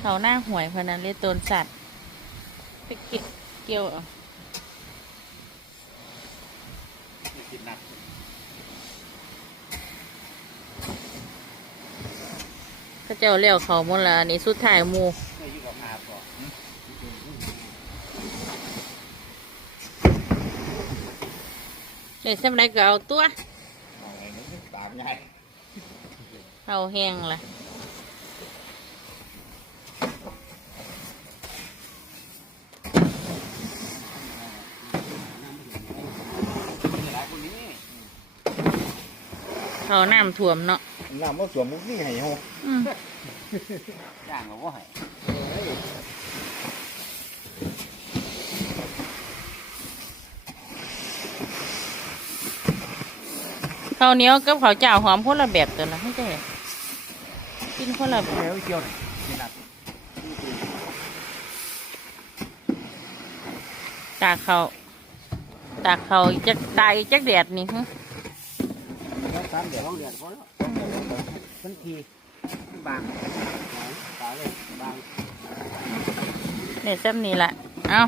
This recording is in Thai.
เขาหน้าหวยพนันเลยโตนสัตว์ไปเก็บเกี่ยวเอากินหนักเขาเจ้าเลี้ยวเขาหมดและอันนี้สุดท้ายมูเคยอยู่กับอาก่อนเด็กสมัยก็เอาตัว เอาไงนี่ตามง่ายเอาแห้งละ มีหลายคนนี้ เขาน้ำท่วมเนาะน้ำว่าสวมมุกนี่ให้เฮาอืมย่างก็ว่าให้ข้าวเหนียวกับข้าวเจ้าหอมคนละแบบตัวละให้ใจกินคนละแบบเดี๋ยวเกี่ยวกินหนักตากเขาตากเขาจะตายจักแดดนี่ฮึ แล้วสามเดี๋ยวต้องเดือดพอแล้วทันทีบางตาเลยบางเนี่ยซ้ำนี่ละ เอา